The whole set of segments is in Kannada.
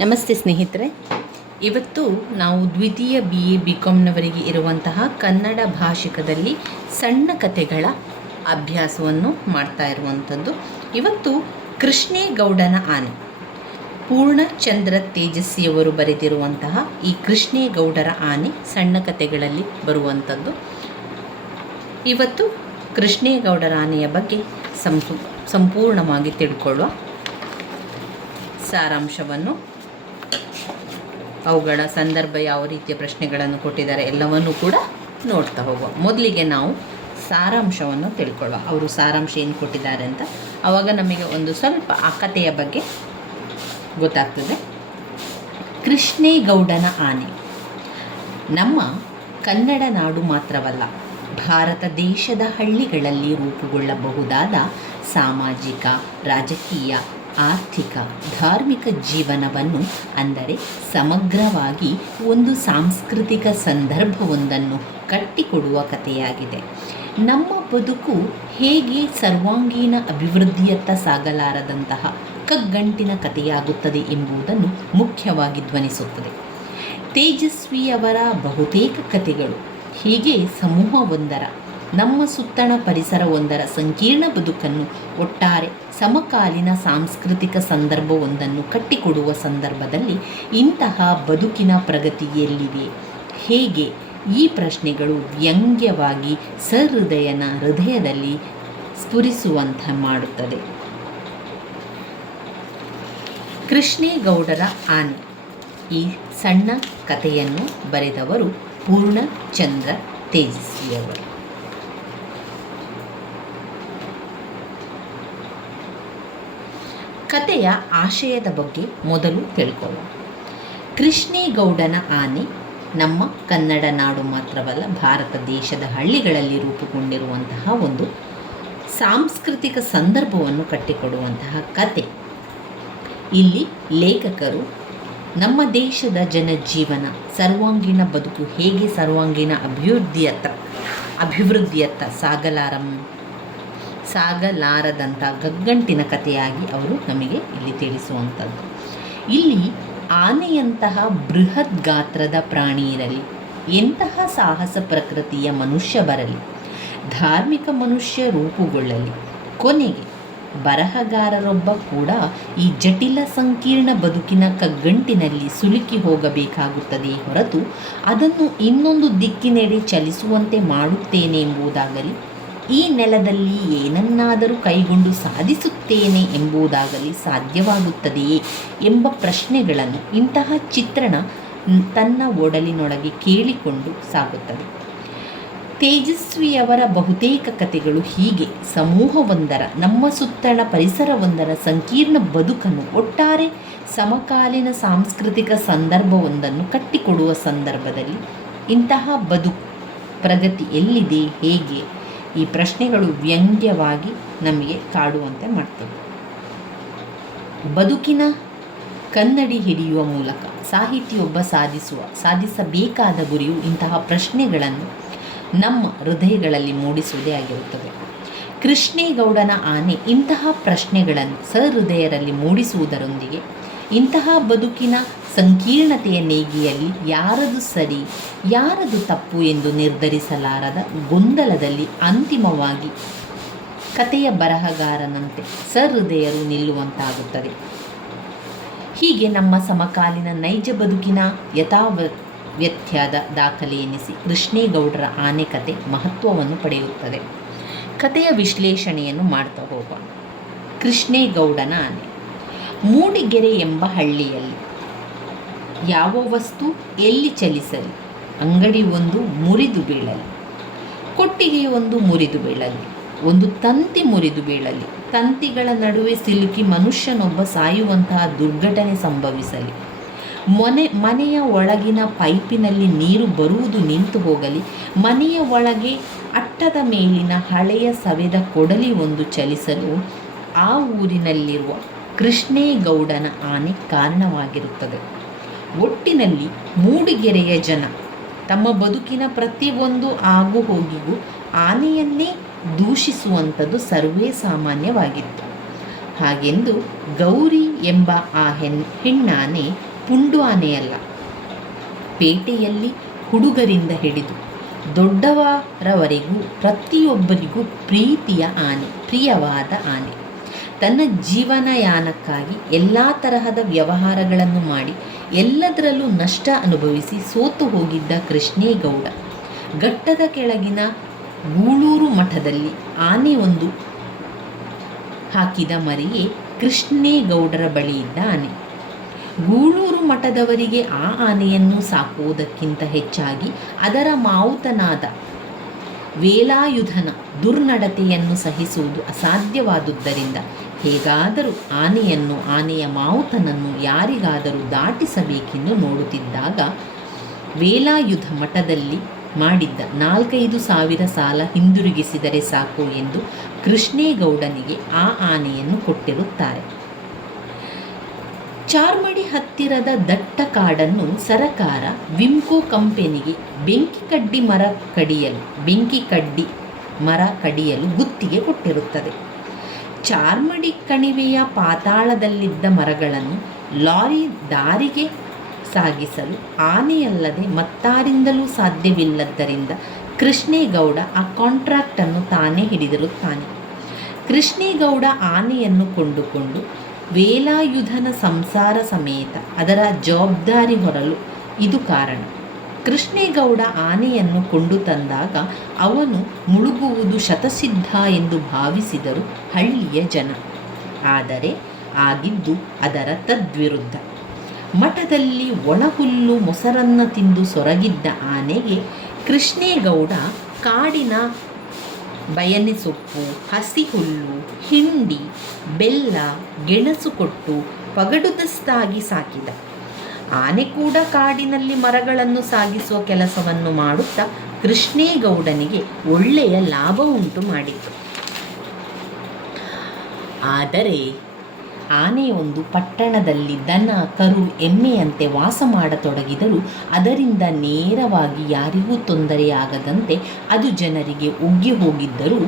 ನಮಸ್ತೆ ಸ್ನೇಹಿತರೆ, ಇವತ್ತು ನಾವು ದ್ವಿತೀಯ BA BComನವರಿಗೆ ಇರುವಂತಹ ಕನ್ನಡ ಭಾಷಿಕದಲ್ಲಿ ಸಣ್ಣ ಕಥೆಗಳ ಅಭ್ಯಾಸವನ್ನು ಮಾಡ್ತಾ ಇರುವಂಥದ್ದು. ಇವತ್ತು ಕೃಷ್ಣೇಗೌಡನ ಆನೆ, ಪೂರ್ಣಚಂದ್ರ ತೇಜಸ್ವಿಯವರು ಬರೆದಿರುವಂತಹ ಈ ಕೃಷ್ಣೇಗೌಡರ ಆನೆ ಸಣ್ಣ ಕಥೆಗಳಲ್ಲಿ ಬರುವಂಥದ್ದು. ಇವತ್ತು ಕೃಷ್ಣೇಗೌಡರ ಆನೆಯ ಬಗ್ಗೆ ಸಂಪೂರ್ಣವಾಗಿ ತಿಳ್ಕೊಳ್ಳುವ ಸಾರಾಂಶವನ್ನು, ಅವುಗಳ ಸಂದರ್ಭ, ಯಾವ ರೀತಿಯ ಪ್ರಶ್ನೆಗಳನ್ನು ಕೊಟ್ಟಿದ್ದಾರೆ ಎಲ್ಲವನ್ನೂ ಕೂಡ ನೋಡ್ತಾ ಹೋಗುವ. ಮೊದಲಿಗೆ ನಾವು ಸಾರಾಂಶವನ್ನು ತಿಳ್ಕೊಳ್ಳುವ. ಅವರು ಸಾರಾಂಶ ಏನು ಕೊಟ್ಟಿದ್ದಾರೆ ಅಂತ, ಆವಾಗ ನಮಗೆ ಒಂದು ಸ್ವಲ್ಪ ಆ ಕಥೆಯ ಬಗ್ಗೆ ಗೊತ್ತಾಗ್ತದೆ. ಕೃಷ್ಣೇಗೌಡನ ಆನೆ ನಮ್ಮ ಕನ್ನಡ ನಾಡು ಮಾತ್ರವಲ್ಲ, ಭಾರತ ದೇಶದ ಹಳ್ಳಿಗಳಲ್ಲಿ ರೂಪುಗೊಳ್ಳಬಹುದಾದ ಸಾಮಾಜಿಕ, ರಾಜಕೀಯ, ಆರ್ಥಿಕ, ಧಾರ್ಮಿಕ ಜೀವನವನ್ನು, ಅಂದರೆ ಸಮಗ್ರವಾಗಿ ಒಂದು ಸಾಂಸ್ಕೃತಿಕ ಸಂದರ್ಭವೊಂದನ್ನು ಕಟ್ಟಿಕೊಡುವ ಕಥೆಯಾಗಿದೆ. ನಮ್ಮ ಬದುಕು ಹೇಗೆ ಸರ್ವಾಂಗೀಣ ಅಭಿವೃದ್ಧಿಯತ್ತ ಸಾಗಲಾರದಂತಹ ಕಗ್ಗಂಟಿನ ಕಥೆಯಾಗುತ್ತದೆ ಎಂಬುದನ್ನು ಮುಖ್ಯವಾಗಿ ಧ್ವನಿಸುತ್ತದೆ. ತೇಜಸ್ವಿಯವರ ಬಹುತೇಕ ಕಥೆಗಳು ಹೀಗೆ ಸಮೂಹವೊಂದರ, ನಮ್ಮ ಸುತ್ತಣ ಪರಿಸರವೊಂದರ ಸಂಕೀರ್ಣ ಬದುಕನ್ನು, ಒಟ್ಟಾರೆ ಸಮಕಾಲೀನ ಸಾಂಸ್ಕೃತಿಕ ಸಂದರ್ಭವೊಂದನ್ನು ಕಟ್ಟಿಕೊಡುವ ಸಂದರ್ಭದಲ್ಲಿ ಇಂತಹ ಬದುಕಿನ ಪ್ರಗತಿ ಎಲ್ಲಿದೆ, ಹೇಗೆ, ಈ ಪ್ರಶ್ನೆಗಳು ವ್ಯಂಗ್ಯವಾಗಿ ಸಹೃದಯನ ಹೃದಯದಲ್ಲಿ ಸ್ಫುರಿಸುವಂತೆ ಮಾಡುತ್ತದೆ. ಕೃಷ್ಣೇಗೌಡರ ಆನೆ ಈ ಸಣ್ಣ ಕಥೆಯನ್ನು ಬರೆದವರು ಪೂರ್ಣಚಂದ್ರ ತೇಜಸ್ವಿಯವರು. ಕಥೆಯ ಆಶಯದ ಬಗ್ಗೆ ಮೊದಲು ತಿಳ್ಕೊಳ್ಳೋಣ. ಕೃಷ್ಣೇಗೌಡನ ಆನೆ ನಮ್ಮ ಕನ್ನಡ ನಾಡು ಮಾತ್ರವಲ್ಲ, ಭಾರತ ದೇಶದ ಹಳ್ಳಿಗಳಲ್ಲಿ ರೂಪುಗೊಂಡಿರುವಂತಹ ಒಂದು ಸಾಂಸ್ಕೃತಿಕ ಸಂದರ್ಭವನ್ನು ಕಟ್ಟಿಕೊಡುವಂತಹ ಕತೆ. ಇಲ್ಲಿ ಲೇಖಕರು ನಮ್ಮ ದೇಶದ ಜನಜೀವನ, ಸರ್ವಾಂಗೀಣ ಬದುಕು ಹೇಗೆ ಸರ್ವಾಂಗೀಣ ಅಭಿವೃದ್ಧಿಯತ್ತ ಸಾಗಲಾರದಂಥ ಗಗ್ಗಂಟಿನ ಕಥೆಯಾಗಿ ಅವರು ನಮಗೆ ಇಲ್ಲಿ ತಿಳಿಸುವಂಥದ್ದು. ಇಲ್ಲಿ ಆನೆಯಂತಹ ಬೃಹತ್ ಗಾತ್ರದ ಪ್ರಾಣಿ ಇರಲಿ, ಎಂತಹ ಸಾಹಸ ಪ್ರಕೃತಿಯ ಮನುಷ್ಯ ಬರಲಿ, ಧಾರ್ಮಿಕ ಮನುಷ್ಯ ರೂಪುಗೊಳ್ಳಲಿ, ಕೊನೆಗೆ ಬರಹಗಾರರೊಬ್ಬ ಕೂಡ ಈ ಜಟಿಲ ಸಂಕೀರ್ಣ ಬದುಕಿನ ಕಗ್ಗಂಟಿನಲ್ಲಿ ಸಿಲುಕಿ ಹೋಗಬೇಕಾಗುತ್ತದೆ ಹೊರತು ಅದನ್ನು ಇನ್ನೊಂದು ದಿಕ್ಕಿನೆಡೆ ಚಲಿಸುವಂತೆ ಮಾಡುತ್ತೇನೆ ಎಂಬುದಾಗಲಿ, ಈ ನೆಲದಲ್ಲಿ ಏನನ್ನಾದರೂ ಕೈಗೊಂಡು ಸಾಧಿಸುತ್ತೇನೆ ಎಂಬುದಾಗಲಿ ಸಾಧ್ಯವಾಗುತ್ತದೆಯೇ ಎಂಬ ಪ್ರಶ್ನೆಗಳನ್ನು ಇಂತಹ ಚಿತ್ರಣ ತನ್ನ ಒಡಲಿನೊಳಗೆ ಕೇಳಿಕೊಂಡು ಸಾಗುತ್ತದೆ. ತೇಜಸ್ವಿಯವರ ಬಹುತೇಕ ಕಥೆಗಳು ಹೀಗೆ ಸಮೂಹವೊಂದರ, ನಮ್ಮ ಸುತ್ತಣ ಪರಿಸರವೊಂದರ ಸಂಕೀರ್ಣ ಬದುಕನ್ನು, ಒಟ್ಟಾರೆ ಸಮಕಾಲೀನ ಸಾಂಸ್ಕೃತಿಕ ಸಂದರ್ಭವೊಂದನ್ನು ಕಟ್ಟಿಕೊಡುವ ಸಂದರ್ಭದಲ್ಲಿ ಇಂತಹ ಬದುಕು ಪ್ರಗತಿ ಎಲ್ಲಿದೆ, ಹೇಗೆ, ಈ ಪ್ರಶ್ನೆಗಳು ವ್ಯಂಗ್ಯವಾಗಿ ನಮಗೆ ಕಾಡುವಂತೆ ಮಾಡ್ತವೆ. ಬದುಕಿನ ಕನ್ನಡಿ ಹಿಡಿಯುವ ಮೂಲಕ ಸಾಹಿತಿಯೊಬ್ಬ ಸಾಧಿಸಬೇಕಾದ ಗುರಿಯು ಇಂತಹ ಪ್ರಶ್ನೆಗಳನ್ನು ನಮ್ಮ ಹೃದಯಗಳಲ್ಲಿ ಮೂಡಿಸುವುದೇ ಆಗಿರುತ್ತದೆ. ಕೃಷ್ಣೇಗೌಡನ ಆನೆ ಇಂತಹ ಪ್ರಶ್ನೆಗಳನ್ನು ಸಹೃದಯರಲ್ಲಿ ಮೂಡಿಸುವುದರೊಂದಿಗೆ ಇಂತಹ ಬದುಕಿನ ಸಂಕೀರ್ಣತೆಯ ನೇಗಿಯಲ್ಲಿ ಯಾರದು ಸರಿ, ಯಾರದು ತಪ್ಪು ಎಂದು ನಿರ್ಧರಿಸಲಾರದ ಗೊಂದಲದಲ್ಲಿ ಅಂತಿಮವಾಗಿ ಕಥೆಯ ಬರಹಗಾರನಂತೆ ಸಹೃದಯರು ನಿಲ್ಲುವಂತಾಗುತ್ತದೆ. ಹೀಗೆ ನಮ್ಮ ಸಮಕಾಲೀನ ನೈಜ ಬದುಕಿನ ಯಥಾವ್ಯತ್ಯಾದ ದಾಖಲೆ ಎನಿಸಿ ಕೃಷ್ಣೇಗೌಡರ ಆನೆ ಕತೆ ಮಹತ್ವವನ್ನು ಪಡೆಯುತ್ತದೆ. ಕಥೆಯ ವಿಶ್ಲೇಷಣೆಯನ್ನು ಮಾಡ್ತಾ ಹೋಗೋಣ. ಕೃಷ್ಣೇಗೌಡನ ಆನೆ. ಮೂಡಿಗೆರೆ ಎಂಬ ಹಳ್ಳಿಯಲ್ಲಿ ಯಾವ ವಸ್ತು ಎಲ್ಲಿ ಚಲಿಸಲಿ, ಅಂಗಡಿ ಒಂದು ಮುರಿದು ಬೀಳಲಿ, ಕೊಟ್ಟಿಗೆಯೊಂದು ಮುರಿದು ಬೀಳಲಿ, ಒಂದು ತಂತಿ ಮುರಿದು ಬೀಳಲಿ, ತಂತಿಗಳ ನಡುವೆ ಸಿಲುಕಿ ಮನುಷ್ಯನೊಬ್ಬ ಸಾಯುವಂತಹ ದುರ್ಘಟನೆ ಸಂಭವಿಸಲಿ, ಮನೆಯ ಒಳಗಿನ ಪೈಪಿನಲ್ಲಿ ನೀರು ಬರುವುದು ನಿಂತು ಹೋಗಲಿ, ಮನೆಯ ಒಳಗೆ ಅಟ್ಟದ ಮೇಲಿನ ಹಳೆಯ ಸವೆದ ಕೊಡಲಿ ಒಂದು ಚಲಿಸಲು ಆ ಊರಿನಲ್ಲಿರುವ ಕೃಷ್ಣೇಗೌಡನ ಆನೆ ಕಾರಣವಾಗಿರುತ್ತದೆ. ಒಟ್ಟಿನಲ್ಲಿ ಮೂಡಿಗೆರೆಯ ಜನ ತಮ್ಮ ಬದುಕಿನ ಪ್ರತಿಯೊಂದು ಆಗು ಹೋಗಿಗೂ ಆನೆಯನ್ನೇ ದೂಷಿಸುವಂಥದ್ದು ಸರ್ವೇ ಸಾಮಾನ್ಯವಾಗಿತ್ತು. ಹಾಗೆಂದು ಗೌರಿ ಎಂಬ ಆ ಹೆಣ್ಣಾನೆ ಪುಂಡು ಆನೆಯಲ್ಲ. ಪೇಟೆಯಲ್ಲಿ ಹುಡುಗರಿಂದ ಹಿಡಿದು ದೊಡ್ಡವರವರೆಗೂ ಪ್ರತಿಯೊಬ್ಬರಿಗೂ ಪ್ರಿಯವಾದ ಆನೆ. ತನ್ನ ಜೀವನಯಾನಕ್ಕಾಗಿ ಎಲ್ಲ ತರಹದ ವ್ಯವಹಾರಗಳನ್ನು ಮಾಡಿ ಎಲ್ಲದರಲ್ಲೂ ನಷ್ಟ ಅನುಭವಿಸಿ ಸೋತು ಹೋಗಿದ್ದ ಕೃಷ್ಣೇಗೌಡ ಘಟ್ಟದ ಕೆಳಗಿನ ಗೂಳೂರು ಮಠದಲ್ಲಿ ಆನೆ ಒಂದು ಹಾಕಿದ ಮರಿಯೇ ಕೃಷ್ಣೇಗೌಡರ ಬಳಿ ಇದ್ದ ಆನೆ. ಗೂಳೂರು ಮಠದವರಿಗೆ ಆ ಆನೆಯನ್ನು ಸಾಕುವುದಕ್ಕಿಂತ ಹೆಚ್ಚಾಗಿ ಅದರ ಮಾವುತನಾದ ವೇಲಾಯುಧನ ದುರ್ನಡತೆಯನ್ನು ಸಹಿಸುವುದು ಅಸಾಧ್ಯವಾದುದರಿಂದ ಹೇಗಾದರೂ ಆನೆಯ ಮಾವುತನನ್ನು ಯಾರಿಗಾದರೂ ದಾಟಿಸಬೇಕೆಂದು ನೋಡುತ್ತಿದ್ದಾಗ ವೇಲಾಯುಧ ಮಠದಲ್ಲಿ ಮಾಡಿದ್ದ 4-5 ಸಾಲ ಹಿಂದಿರುಗಿಸಿದರೆ ಸಾಕು ಎಂದು ಕೃಷ್ಣೇಗೌಡನಿಗೆ ಆ ಆನೆಯನ್ನು ಕೊಟ್ಟಿರುತ್ತಾರೆ. ಚಾರ್ಮಡಿ ಹತ್ತಿರದ ದಟ್ಟ ಕಾಡನ್ನು ಸರಕಾರ ವಿಮ್ಕೋ ಕಂಪೆನಿಗೆ ಬೆಂಕಿ ಮರ ಕಡಿಯಲು ಗುತ್ತಿಗೆ ಕೊಟ್ಟಿರುತ್ತದೆ. ಚಾರ್ಮಡಿ ಕಣಿವೆಯ ಪಾತಾಳದಲ್ಲಿದ್ದ ಮರಗಳನ್ನು ಲಾರಿ ದಾರಿಗೆ ಸಾಗಿಸಲು ಆನೆಯಲ್ಲದೆ ಮತ್ತಾರಿಂದಲೂ ಸಾಧ್ಯವಿಲ್ಲದ್ದರಿಂದ ಕೃಷ್ಣೇಗೌಡ ಆ ಕಾಂಟ್ರಾಕ್ಟನ್ನು ತಾನೇ ಹಿಡಿದಿರುತ್ತಾನೆ. ಕೃಷ್ಣೇಗೌಡ ಆನೆಯನ್ನು ಕೊಂಡುಕೊಂಡು ವೇಲಾಯುಧನ ಸಂಸಾರ ಸಮೇತ ಅದರ ಜವಾಬ್ದಾರಿ ಹೊರಲು ಇದು ಕಾರಣ. ಕೃಷ್ಣೇಗೌಡ ಆನೆಯನ್ನು ಕೊಂಡು ತಂದಾಗ ಅವನು ಮುಳುಗುವುದು ಶತಸಿದ್ಧ ಎಂದು ಭಾವಿಸಿದರು ಹಳ್ಳಿಯ ಜನ. ಆದರೆ ಆಗಿದ್ದು ಅದರ ತದ್ವಿರುದ್ಧ. ಮಠದಲ್ಲಿ ಒಣಹುಲ್ಲು ಮೊಸರನ್ನು ತಿಂದು ಸೊರಗಿದ್ದ ಆನೆಗೆ ಕೃಷ್ಣೇಗೌಡ ಕಾಡಿನ ಬಯನೆ ಸೊಪ್ಪು, ಹಸಿ ಹುಲ್ಲು, ಹಿಂಡಿ, ಬೆಲ್ಲ, ಗೆಣಸು ಕೊಟ್ಟು ಪಗಡುದಸ್ತಾಗಿ ಸಾಕಿದ. ಆನೆ ಕೂಡ ಕಾಡಿನಲ್ಲಿ ಮರಗಳನ್ನು ಸಾಗಿಸುವ ಕೆಲಸವನ್ನು ಮಾಡುತ್ತಾ ಕೃಷ್ಣೇಗೌಡನಿಗೆ ಒಳ್ಳೆಯ ಲಾಭ ಉಂಟು ಮಾಡಿತು. ಆದರೆ ಆನೆಯೊಂದು ಪಟ್ಟಣದಲ್ಲಿ ದನ, ಕರು, ಎಮ್ಮೆಯಂತೆ ವಾಸ ಮಾಡತೊಡಗಿದರೂ ಅದರಿಂದ ನೇರವಾಗಿ ಯಾರಿಗೂ ತೊಂದರೆಯಾಗದಂತೆ ಅದು ಜನರಿಗೆ ಒಗ್ಗಿ ಹೋಗಿದ್ದರೂ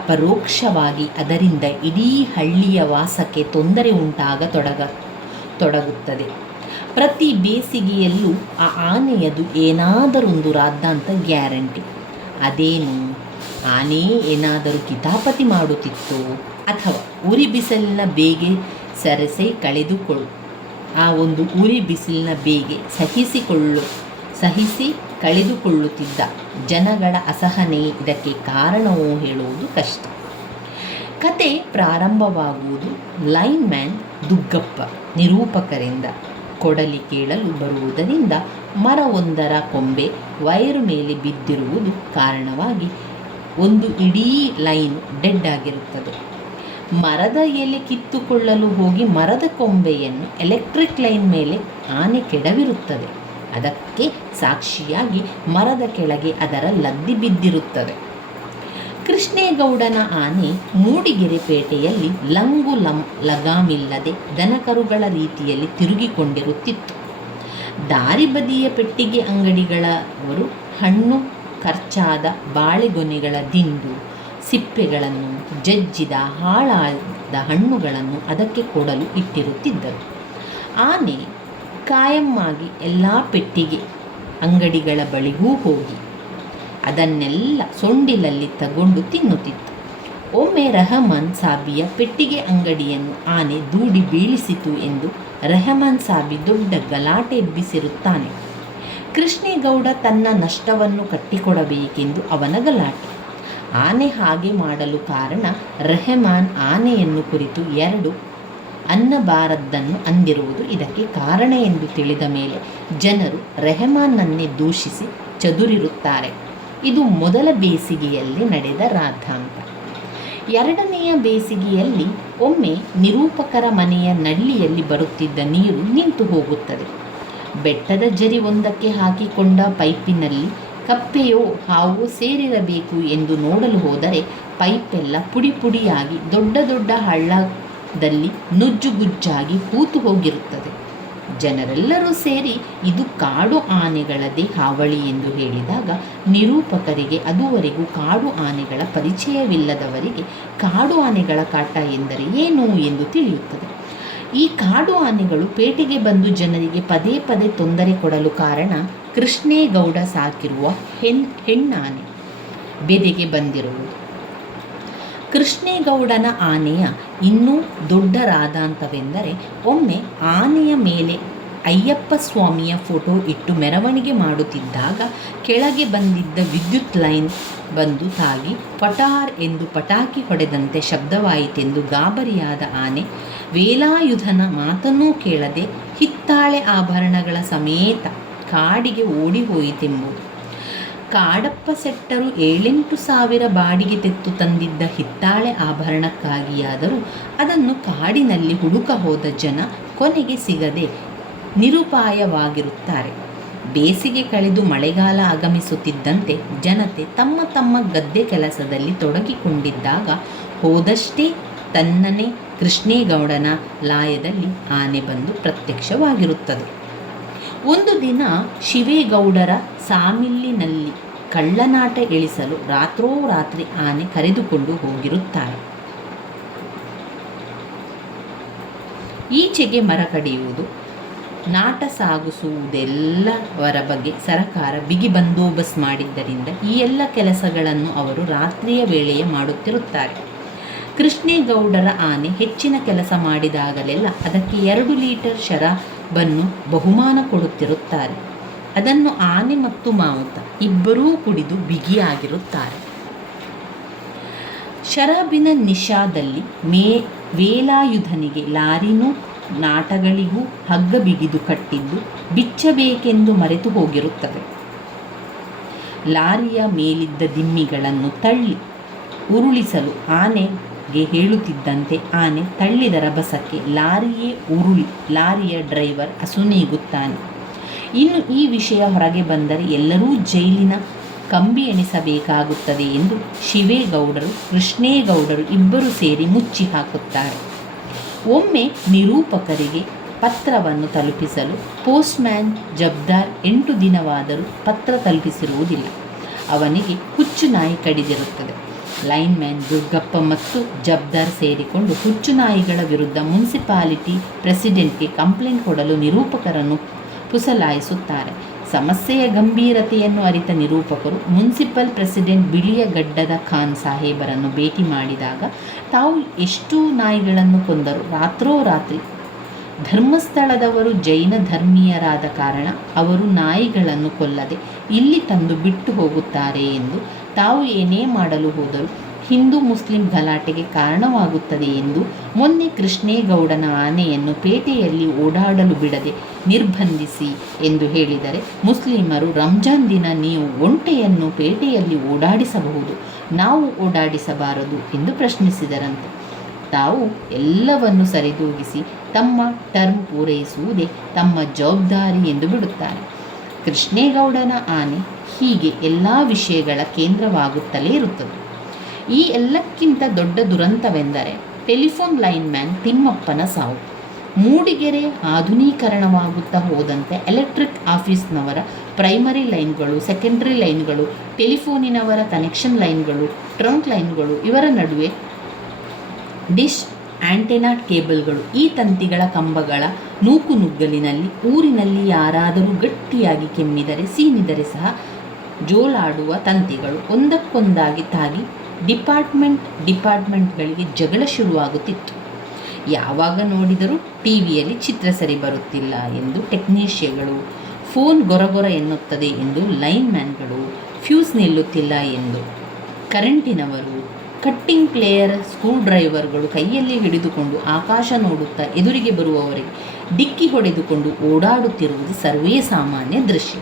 ಅಪರೋಕ್ಷವಾಗಿ ಅದರಿಂದ ಇಡೀ ಹಳ್ಳಿಯ ವಾಸಕ್ಕೆ ತೊಂದರೆ ತೊಡಗುತ್ತದೆ. ಪ್ರತಿ ಬೇಸಿಗೆಯಲ್ಲೂ ಆ ಆನೆಯದು ಏನಾದರೊಂದು ರಾದ್ದಾಂತ ಗ್ಯಾರಂಟಿ. ಅದೇನು, ಆನೆ ಏನಾದರೂ ಕಿತಾಪತಿ ಮಾಡುತ್ತಿತ್ತೋ ಅಥವಾ ಉರಿ ಬಿಸಿಲಿನ ಬೇಗೆ ಸಹಿಸಿ ಕಳೆದುಕೊಳ್ಳುತ್ತಿದ್ದ ಜನಗಳ ಅಸಹನೆ ಇದಕ್ಕೆ ಕಾರಣವೋ ಹೇಳುವುದು ಕಷ್ಟ. ಕತೆ ಪ್ರಾರಂಭವಾಗುವುದು ಲೈನ್ ಮ್ಯಾನ್ ದುಗ್ಗಪ್ಪ ನಿರೂಪಕರಿಂದ. ಕೊಡಲಿ ಕೇಳಲು ಬರುವುದರಿಂದ ಮರವೊಂದರ ಕೊಂಬೆ ವೈರು ಮೇಲೆ ಬಿದ್ದಿರುವುದು ಕಾರಣವಾಗಿ ಒಂದು ಇಡೀ ಲೈನ್ ಡೆಡ್ ಆಗಿರುತ್ತದೆ. ಮರದ ಎಲೆ ಕಿತ್ತುಕೊಳ್ಳಲು ಹೋಗಿ ಮರದ ಕೊಂಬೆಯನ್ನು ಎಲೆಕ್ಟ್ರಿಕ್ ಲೈನ್ ಮೇಲೆ ಆನೆ ಕೆಡವಿರುತ್ತದೆ. ಅದಕ್ಕೆ ಸಾಕ್ಷಿಯಾಗಿ ಮರದ ಕೆಳಗೆ ಅದರ ಲದ್ದಿ ಬಿದ್ದಿರುತ್ತದೆ. ಕೃಷ್ಣೇಗೌಡನ ಆನೆ ಮೂಡಿಗೆರೆ ಪೇಟೆಯಲ್ಲಿ ಲಗಾಮಿಲ್ಲದೆ ದನಕರುಗಳ ರೀತಿಯಲ್ಲಿ ತಿರುಗಿಕೊಂಡಿರುತ್ತಿತ್ತು. ದಾರಿ ಬದಿಯ ಪೆಟ್ಟಿಗೆ ಅಂಗಡಿಗಳವರು ಹಣ್ಣು ಖರ್ಚಾದ ಬಾಳೆಗೊನೆಗಳ ದಿಂಡು, ಸಿಪ್ಪೆಗಳನ್ನು, ಜಜ್ಜಿದ ಹಾಳಾದ ಹಣ್ಣುಗಳನ್ನು ಅದಕ್ಕೆ ಕೊಡಲು ಇಟ್ಟಿರುತ್ತಿದ್ದರು. ಆನೆ ಕಾಯಮ್ಮಾಗಿ ಎಲ್ಲ ಪೆಟ್ಟಿಗೆ ಅಂಗಡಿಗಳ ಬಳಿಗೂ ಹೋಗಿ ಅದನ್ನೆಲ್ಲ ಸೊಂಡಿಲಲ್ಲಿ ತಗೊಂಡು ತಿನ್ನುತ್ತಿತ್ತು. ಒಮ್ಮೆ ರೆಹಮಾನ್ ಸಾಬಿಯ ಪೆಟ್ಟಿಗೆ ಅಂಗಡಿಯನ್ನು ಆನೆ ದೂಡಿ ಬೀಳಿಸಿತು ಎಂದು ರೆಹಮಾನ್ ಸಾಬಿ ದೊಡ್ಡ ಗಲಾಟೆ ಎಬ್ಬಿಸಿರುತ್ತಾನೆ. ಕೃಷ್ಣೇಗೌಡ ತನ್ನ ನಷ್ಟವನ್ನು ಕಟ್ಟಿಕೊಡಬೇಕೆಂದು ಅವನ ಗಲಾಟೆ. ಆನೆ ಹಾಗೆ ಮಾಡಲು ಕಾರಣ ರೆಹಮಾನ್ ಆನೆಯನ್ನು ಕುರಿತು 2 ಅನ್ನಬಾರದ್ದನ್ನು ಅಂದಿರುವುದು ಇದಕ್ಕೆ ಕಾರಣ ಎಂದು ತಿಳಿದ ಮೇಲೆ ಜನರು ರೆಹಮಾನ್ನನ್ನೇ ದೂಷಿಸಿ ಚದುರಿರುತ್ತಾರೆ. ಇದು ಮೊದಲ ಬೇಸಿಗೆಯಲ್ಲಿ ನಡೆದ ರಾದ್ಧಾಂತ. 2ನೆಯ ಬೇಸಿಗೆಯಲ್ಲಿ ಒಮ್ಮೆ ನಿರೂಪಕರ ಮನೆಯ ನಳ್ಳಿಯಲ್ಲಿ ಬರುತ್ತಿದ್ದ ನೀರು ನಿಂತು ಹೋಗುತ್ತದೆ. ಬೆಟ್ಟದ ಜರಿ ಒಂದಕ್ಕೆ ಹಾಕಿಕೊಂಡ ಪೈಪಿನಲ್ಲಿ ಕಪ್ಪೆಯೋ ಹಾವೋ ಸೇರಿರಬೇಕು ಎಂದು ನೋಡಲು ಹೋದರೆ ಪೈಪೆಲ್ಲ ಪುಡಿ ಪುಡಿಯಾಗಿ ದೊಡ್ಡ ದೊಡ್ಡ ಹಳ್ಳದಲ್ಲಿ ನುಜ್ಜುಗುಜ್ಜಾಗಿ ಹೂತು ಹೋಗಿರುತ್ತದೆ. ಜನರೆಲ್ಲರೂ ಸೇರಿ ಇದು ಕಾಡು ಆನೆಗಳದೇ ಹಾವಳಿ ಎಂದು ಹೇಳಿದಾಗ ನಿರೂಪಕರಿಗೆ, ಅದುವರೆಗೂ ಕಾಡು ಆನೆಗಳ ಪರಿಚಯವಿಲ್ಲದವರಿಗೆ ಕಾಡು ಆನೆಗಳ ಕಾಟ ಎಂದರೆ ಏನು ಎಂದು ತಿಳಿಯುತ್ತದೆ. ಈ ಕಾಡು ಆನೆಗಳು ಪೇಟೆಗೆ ಬಂದು ಜನರಿಗೆ ಪದೇ ಪದೇ ತೊಂದರೆ ಕೊಡಲು ಕಾರಣ ಕೃಷ್ಣೇಗೌಡ ಸಾಕಿರುವ ಹೆಣ್ಣಾನೆ ಬೆದೆಗೆ ಬಂದಿರುವುದು. ಕೃಷ್ಣೇಗೌಡನ ಆನೆಯ ಇನ್ನೂ ದೊಡ್ಡ ರಾದಾಂತವೆಂದರೆ, ಒಮ್ಮೆ ಆನೆಯ ಮೇಲೆ ಅಯ್ಯಪ್ಪ ಸ್ವಾಮಿಯ ಫೋಟೋ ಇಟ್ಟು ಮೆರವಣಿಗೆ ಮಾಡುತ್ತಿದ್ದಾಗ ಕೆಳಗೆ ಬಂದಿದ್ದ ವಿದ್ಯುತ್ ಲೈನ್ ಬಂದು ತಾಗಿ ಪಟಾರ್ ಎಂದು ಪಟಾಕಿ ಹೊಡೆದಂತೆ ಶಬ್ದವಾಯಿತೆಂದು ಗಾಬರಿಯಾದ ಆನೆ ವೇಲಾಯುಧನ ಮಾತನ್ನೂ ಕೇಳದೆ ಹಿತ್ತಾಳೆ ಆಭರಣಗಳ ಸಮೇತ ಕಾಡಿಗೆ ಓಡಿ ಹೋಯಿತೆಂಬುದು. ಕಾಡಪ್ಪ ಸೆಟ್ಟರು 7-8 ಬಾಡಿಗೆ ತೆತ್ತು ತಂದಿದ್ದ ಹಿತ್ತಾಳೆ ಆಭರಣಕ್ಕಾಗಿಯಾದರೂ ಅದನ್ನು ಕಾಡಿನಲ್ಲಿ ಹುಡುಕ ಹೋದ ಜನ ಕೊನೆಗೆ ಸಿಗದೆ ನಿರುಪಾಯವಾಗಿರುತ್ತಾರೆ. ಬೇಸಿಗೆ ಕಳೆದು ಮಳೆಗಾಲ ಆಗಮಿಸುತ್ತಿದ್ದಂತೆ ಜನತೆ ತಮ್ಮ ತಮ್ಮ ಗದ್ದೆ ಕೆಲಸದಲ್ಲಿ ತೊಡಗಿಕೊಂಡಿದ್ದಾಗ ಹೋದಷ್ಟೇ ತನ್ನನೇ ಕೃಷ್ಣೇಗೌಡನ ಲಾಯದಲ್ಲಿ ಆನೆ ಬಂದು ಪ್ರತ್ಯಕ್ಷವಾಗಿರುತ್ತದೆ. ಒಂದು ದಿನ ಶಿವೇಗೌಡರ ಸಾಮಿಲ್ಲಿನಲ್ಲಿ ಕಳ್ಳನಾಟ ಇಳಿಸಲು ರಾತ್ರೋರಾತ್ರಿ ಆನೆ ಕರೆದುಕೊಂಡು ಹೋಗಿರುತ್ತಾರೆ. ಈಚೆಗೆ ಮರ ಕಡಿಯುವುದು, ನಾಟ ಸಾಗಿಸುವುದೆಲ್ಲವರ ಬಗ್ಗೆ ಸರಕಾರ ಬಿಗಿ ಬಂದೋಬಸ್ತ್ ಮಾಡಿದ್ದರಿಂದ ಈ ಎಲ್ಲ ಕೆಲಸಗಳನ್ನು ಅವರು ರಾತ್ರಿಯ ವೇಳೆಯೇ ಮಾಡುತ್ತಿರುತ್ತಾರೆ. ಕೃಷ್ಣೇಗೌಡರ ಆನೆ ಹೆಚ್ಚಿನ ಕೆಲಸ ಮಾಡಿದಾಗಲೆಲ್ಲ ಅದಕ್ಕೆ 2 ಲೀಟರ್ ಶರಾಬನ್ನು ಬಹುಮಾನ ಕೊಡುತ್ತಿರುತ್ತಾರೆ. ಅದನ್ನು ಆನೆ ಮತ್ತು ಮಾವುತ ಇಬ್ಬರೂ ಕುಡಿದು ಬಿಗಿಯಾಗಿರುತ್ತಾರೆ. ಶರಾಬಿನ ನಿಶಾದಲ್ಲಿ ವೇಲಾಯುಧನಿಗೆ ಲಾರಿನೂ ನಾಟಗಳಿಗೂ ಹಗ್ಗ ಬಿಗಿದು ಕಟ್ಟಿದ್ದು ಬಿಚ್ಚಬೇಕೆಂದು ಮರೆತು ಹೋಗಿರುತ್ತದೆ. ಲಾರಿಯ ಮೇಲಿದ್ದ ದಿಮ್ಮಿಗಳನ್ನು ತಳ್ಳಿ ಉರುಳಿಸಲು ಆನೆಗೆ ಹೇಳುತ್ತಿದ್ದಂತೆ ಆನೆ ತಳ್ಳಿದ ರಭಸಕ್ಕೆ ಲಾರಿಯೇ ಉರುಳಿ ಲಾರಿಯ ಡ್ರೈವರ್ ಅಸುನೀಗುತ್ತಾನೆ. ಇನ್ನು ಈ ವಿಷಯ ಹೊರಗೆ ಬಂದರೆ ಎಲ್ಲರೂ ಜೈಲಿನ ಕಂಬಿ ಎಣಿಸಬೇಕಾಗುತ್ತದೆ ಎಂದು ಶಿವೇಗೌಡರು ಕೃಷ್ಣೇಗೌಡರು ಇಬ್ಬರು ಸೇರಿ ಮುಚ್ಚಿ ಹಾಕುತ್ತಾರೆ. ಒಮ್ಮೆ ನಿರೂಪಕರಿಗೆ ಪತ್ರವನ್ನು ತಲುಪಿಸಲು ಪೋಸ್ಟ್ಮ್ಯಾನ್ ಜಬ್ದಾರ್ 8 ದಿನವಾದರೂ ಪತ್ರ ತಲುಪಿಸಿರುವುದಿಲ್ಲ. ಅವನಿಗೆ ಹುಚ್ಚು ನಾಯಿ ಕಡಿದಿರುತ್ತದೆ. ಲೈನ್ಮ್ಯಾನ್ ದುರ್ಗಪ್ಪ ಮತ್ತು ಜಬ್ದಾರ್ ಸೇರಿಕೊಂಡು ಹುಚ್ಚು ನಾಯಿಗಳ ವಿರುದ್ಧ ಮುನ್ಸಿಪಾಲಿಟಿ ಪ್ರೆಸಿಡೆಂಟ್ಗೆ ಕಂಪ್ಲೇಂಟ್ ಕೊಡಲು ನಿರೂಪಕರನ್ನು ಪುಸಲಾಯಿಸುತ್ತಾರೆ. ಸಮಸ್ಯೆಯ ಗಂಭೀರತೆಯನ್ನು ಅರಿತ ನಿರೂಪಕರು ಮುನ್ಸಿಪಲ್ ಪ್ರೆಸಿಡೆಂಟ್ ಬಿಳಿಯ ಗಡ್ಡದ ಖಾನ್ ಸಾಹೇಬರನ್ನು ಭೇಟಿ ಮಾಡಿದಾಗ ತಾವು ಎಷ್ಟು ನಾಯಿಗಳನ್ನು ಕೊಂದರು, ರಾತ್ರೋರಾತ್ರಿ ಧರ್ಮಸ್ಥಳದವರು ಜೈನ ಧರ್ಮೀಯರಾದ ಕಾರಣ ಅವರು ನಾಯಿಗಳನ್ನು ಕೊಲ್ಲದೆ ಇಲ್ಲಿ ತಂದು ಬಿಟ್ಟು ಹೋಗುತ್ತಾರೆ ಎಂದು, ತಾವು ಏನೇ ಮಾಡಲು ಹೋದರೂ ಹಿಂದೂ ಮುಸ್ಲಿಂ ಗಲಾಟೆಗೆ ಕಾರಣವಾಗುತ್ತದೆ ಎಂದು ಮೊನ್ನೆ ಕೃಷ್ಣೇಗೌಡನ ಆನೆಯನ್ನು ಪೇಟೆಯಲ್ಲಿ ಓಡಾಡಲು ಬಿಡದೆ ನಿರ್ಬಂಧಿಸಿ ಎಂದು ಹೇಳಿದರೆ, ಮುಸ್ಲಿಮರು ರಂಜಾನ್ ದಿನ ನೀವು ಒಂಟೆಯನ್ನು ಪೇಟೆಯಲ್ಲಿ ಓಡಾಡಿಸಬಹುದು, ನಾವು ಓಡಾಡಿಸಬಾರದು ಎಂದು ಪ್ರಶ್ನಿಸಿದರಂತೆ. ತಾವು ಎಲ್ಲವನ್ನು ಸರಿದೂಗಿಸಿ ತಮ್ಮ ಟರ್ಮ್ ಪೂರೈಸುವುದೇ ತಮ್ಮ ಜವಾಬ್ದಾರಿ ಎಂದು ಬಿಡುತ್ತಾರೆ. ಕೃಷ್ಣೇಗೌಡನ ಆನೆ ಹೀಗೆ ಎಲ್ಲ ವಿಷಯಗಳ ಕೇಂದ್ರವಾಗುತ್ತಲೇ ಇರುತ್ತದೆ. ಈ ಎಲ್ಲಕ್ಕಿಂತ ದೊಡ್ಡ ದುರಂತವೆಂದರೆ ಟೆಲಿಫೋನ್ ಲೈನ್ಮ್ಯಾನ್ ತಿಮ್ಮಪ್ಪನ ಸಾವು. ಮೂಡಿಗೆರೆ ಆಧುನೀಕರಣವಾಗುತ್ತಾ ಹೋದಂತೆ ಎಲೆಕ್ಟ್ರಿಕ್ ಆಫೀಸ್ನವರ ಪ್ರೈಮರಿ ಲೈನ್ಗಳು, ಸೆಕೆಂಡರಿ ಲೈನ್ಗಳು, ಟೆಲಿಫೋನಿನವರ ಕನೆಕ್ಷನ್ ಲೈನ್ಗಳು, ಟ್ರಂಕ್ ಲೈನ್ಗಳು, ಇವರ ನಡುವೆ ಡಿಶ್ ಆಂಟೆನಾ ಕೇಬಲ್ಗಳು, ಈ ತಂತಿಗಳ ಕಂಬಗಳ ನೂಕುನುಗ್ಗಲಿನಲ್ಲಿ ಊರಿನಲ್ಲಿ ಯಾರಾದರೂ ಗಟ್ಟಿಯಾಗಿ ಕೆಮ್ಮಿದರೆ ಸೀನಿದರೆ ಸಹ ಜೋಲಾಡುವ ತಂತಿಗಳು ಒಂದಕ್ಕೊಂದಾಗಿ ತಾಗಿ ಡಿಪಾರ್ಟ್ಮೆಂಟ್ಗಳಿಗೆ ಜಗಳ ಶುರುವಾಗುತ್ತಿತ್ತು. ಯಾವಾಗ ನೋಡಿದರೂ ಟಿವಿಯಲ್ಲಿ ಚಿತ್ರ ಸರಿ ಬರುತ್ತಿಲ್ಲ ಎಂದು ಟೆಕ್ನಿಷಿಯನ್ಗಳು, ಫೋನ್ ಗೊರಗೊರ ಎನ್ನುತ್ತದೆ ಎಂದು ಲೈನ್ಮ್ಯಾನ್ಗಳು, ಫ್ಯೂಸ್ ನಿಲ್ಲುತ್ತಿಲ್ಲ ಎಂದು ಕರೆಂಟಿನವರು, ಕಟ್ಟಿಂಗ್ ಪ್ಲೇಯರ್ ಸ್ಕ್ರೂ ಡ್ರೈವರ್ಗಳು ಕೈಯಲ್ಲಿ ಹಿಡಿದುಕೊಂಡು ಆಕಾಶ ನೋಡುತ್ತಾ ಎದುರಿಗೆ ಬರುವವರಿಗೆ ಡಿಕ್ಕಿ ಹೊಡೆದುಕೊಂಡು ಓಡಾಡುತ್ತಿರುವುದು ಸರ್ವೇ ಸಾಮಾನ್ಯ ದೃಶ್ಯ.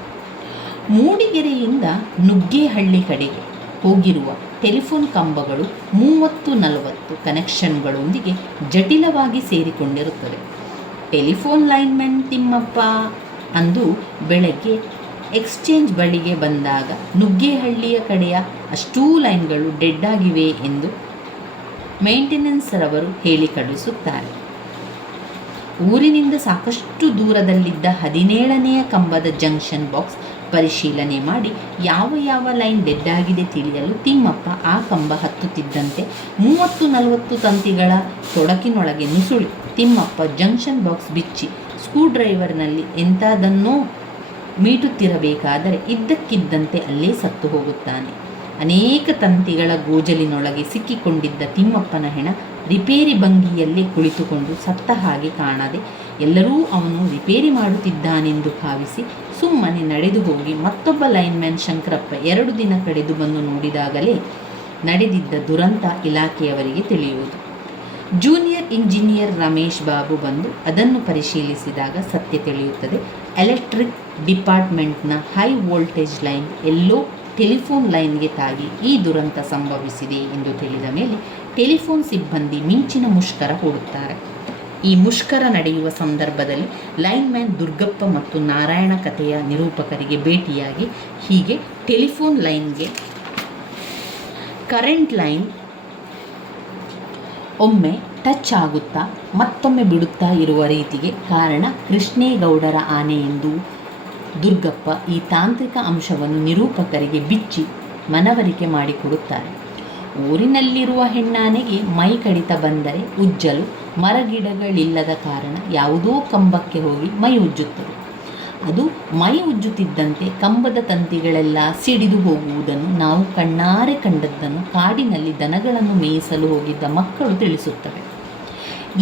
ಮೂಡಿಗೆರೆಯಿಂದ ನುಗ್ಗೇಹಳ್ಳಿ ಕಡೆಗೆ ಹೋಗಿರುವ ಟೆಲಿಫೋನ್ ಕಂಬಗಳು 30-40 ಕನೆಕ್ಷನ್ಗಳೊಂದಿಗೆ ಜಟಿಲವಾಗಿ ಸೇರಿಕೊಂಡಿರುತ್ತದೆ. ಟೆಲಿಫೋನ್ ಲೈನ್ಮನ್ ತಿಮ್ಮಪ್ಪ ಅಂದು ಬೆಳಗ್ಗೆ ಎಕ್ಸ್ಚೇಂಜ್ ಬಳಿಗೆ ಬಂದಾಗ ನುಗ್ಗೇಹಳ್ಳಿಯ ಕಡೆಯ ಅಷ್ಟೂ ಲೈನ್ಗಳು ಡೆಡ್ ಆಗಿವೆ ಎಂದು ಮೇಂಟೆನೆನ್ಸ್ ರವರು ಹೇಳಿ ಕಳುಹಿಸುತ್ತಾರೆ. ಊರಿನಿಂದ ಸಾಕಷ್ಟು ದೂರದಲ್ಲಿದ್ದ 17ನೆಯ ಕಂಬದ ಜಂಕ್ಷನ್ ಬಾಕ್ಸ್ ಪರಿಶೀಲನೆ ಮಾಡಿ ಯಾವ ಯಾವ ಲೈನ್ ಡೆಡ್ ಆಗಿದೆ ತಿಳಿಯಲು ತಿಮ್ಮಪ್ಪ ಆ ಕಂಬ ಹತ್ತುತ್ತಿದ್ದಂತೆ 30-40 ತಂತಿಗಳ ತೊಡಕಿನೊಳಗೆ ನುಸುಳಿ ತಿಮ್ಮಪ್ಪ ಜಂಕ್ಷನ್ ಬಾಕ್ಸ್ ಬಿಚ್ಚಿ ಸ್ಕ್ರೂಡ್ರೈವರ್ನಲ್ಲಿ ಎಂಥದನ್ನೋ ಮೀಟುತ್ತಿರಬೇಕಾದರೆ ಇದ್ದಕ್ಕಿದ್ದಂತೆ ಅಲ್ಲೇ ಸತ್ತು ಹೋಗುತ್ತಾನೆ. ಅನೇಕ ತಂತಿಗಳ ಗೋಜಲಿನೊಳಗೆ ಸಿಕ್ಕಿಕೊಂಡಿದ್ದ ತಿಮ್ಮಪ್ಪನ ಹೆಣ ರಿಪೇರಿ ಭಂಗಿಯಲ್ಲೇ ಕುಳಿತುಕೊಂಡು ಸತ್ತ ಹಾಗೆ ಕಾಣದೆ ಎಲ್ಲರೂ ಅವನು ರಿಪೇರಿ ಮಾಡುತ್ತಿದ್ದಾನೆಂದು ಭಾವಿಸಿ ಸುಮ್ಮನೆ ನಡೆದು ಹೋಗಿ ಮತ್ತೊಬ್ಬ ಲೈನ್ಮ್ಯಾನ್ ಶಂಕರಪ್ಪ 2 ದಿನ ಕಳೆದು ಬಂದು ನೋಡಿದಾಗಲೇ ನಡೆದಿದ್ದ ದುರಂತ ಇಲಾಖೆಯವರಿಗೆ ತಿಳಿಯುವುದು. ಜೂನಿಯರ್ ಇಂಜಿನಿಯರ್ ರಮೇಶ್ ಬಾಬು ಬಂದು ಅದನ್ನು ಪರಿಶೀಲಿಸಿದಾಗ ಸತ್ಯ ತಿಳಿಯುತ್ತದೆ. ಎಲೆಕ್ಟ್ರಿಕ್ ಡಿಪಾರ್ಟ್ಮೆಂಟ್ನ ಹೈ ವೋಲ್ಟೇಜ್ ಲೈನ್ ಎಲ್ಲೋ ಟೆಲಿಫೋನ್ ಲೈನ್ಗೆ ತಾಗಿ ಈ ದುರಂತ ಸಂಭವಿಸಿದೆ ಎಂದು ತಿಳಿದ ಮೇಲೆ ಟೆಲಿಫೋನ್ ಸಿಬ್ಬಂದಿ ಮಿಂಚಿನ ಮುಷ್ಕರ ಹೂಡುತ್ತಾರೆ. ಈ ಮುಷ್ಕರ ನಡೆಯುವ ಸಂದರ್ಭದಲ್ಲಿ ಲೈನ್ಮ್ಯಾನ್ ದುರ್ಗಪ್ಪ ಮತ್ತು ನಾರಾಯಣ ಕಥೆಯ ನಿರೂಪಕರಿಗೆ ಭೇಟಿಯಾಗಿ ಹೀಗೆ ಟೆಲಿಫೋನ್ ಲೈನ್ಗೆ ಕರೆಂಟ್ ಲೈನ್ ಒಮ್ಮೆ ಟಚ್ ಆಗುತ್ತಾ ಮತ್ತೊಮ್ಮೆ ಬಿಡುತ್ತಾ ಇರುವ ರೀತಿಗೆ ಕಾರಣ ಕೃಷ್ಣೇಗೌಡರ ಆನೆ ಎಂದು ದುರ್ಗಪ್ಪ ಈ ತಾಂತ್ರಿಕ ಅಂಶವನ್ನು ನಿರೂಪಕರಿಗೆ ಬಿಚ್ಚಿ ಮನವರಿಕೆ ಮಾಡಿಕೊಡುತ್ತಾರೆ. ಊರಿನಲ್ಲಿರುವ ಹೆಣ್ಣಾನೆಗೆ ಮೈ ಕಡಿತ ಬಂದರೆ ಉಜ್ಜಲು ಮರಗಿಡಗಳಿಲ್ಲದ ಕಾರಣ ಯಾವುದೋ ಕಂಬಕ್ಕೆ ಹೋಗಿ ಮೈ ಉಜ್ಜುತ್ತದೆ. ಅದು ಮೈ ಉಜ್ಜುತ್ತಿದ್ದಂತೆ ಕಂಬದ ತಂತಿಗಳೆಲ್ಲ ಸಿಡಿದು ಹೋಗುವುದನ್ನು ನಾವು ಕಣ್ಣಾರೆ ಕಂಡದ್ದನ್ನು ಕಾಡಿನಲ್ಲಿ ದನಗಳನ್ನು ಮೇಯಿಸಲು ಹೋಗಿದ್ದ ಮಕ್ಕಳು ತಿಳಿಸುತ್ತವೆ.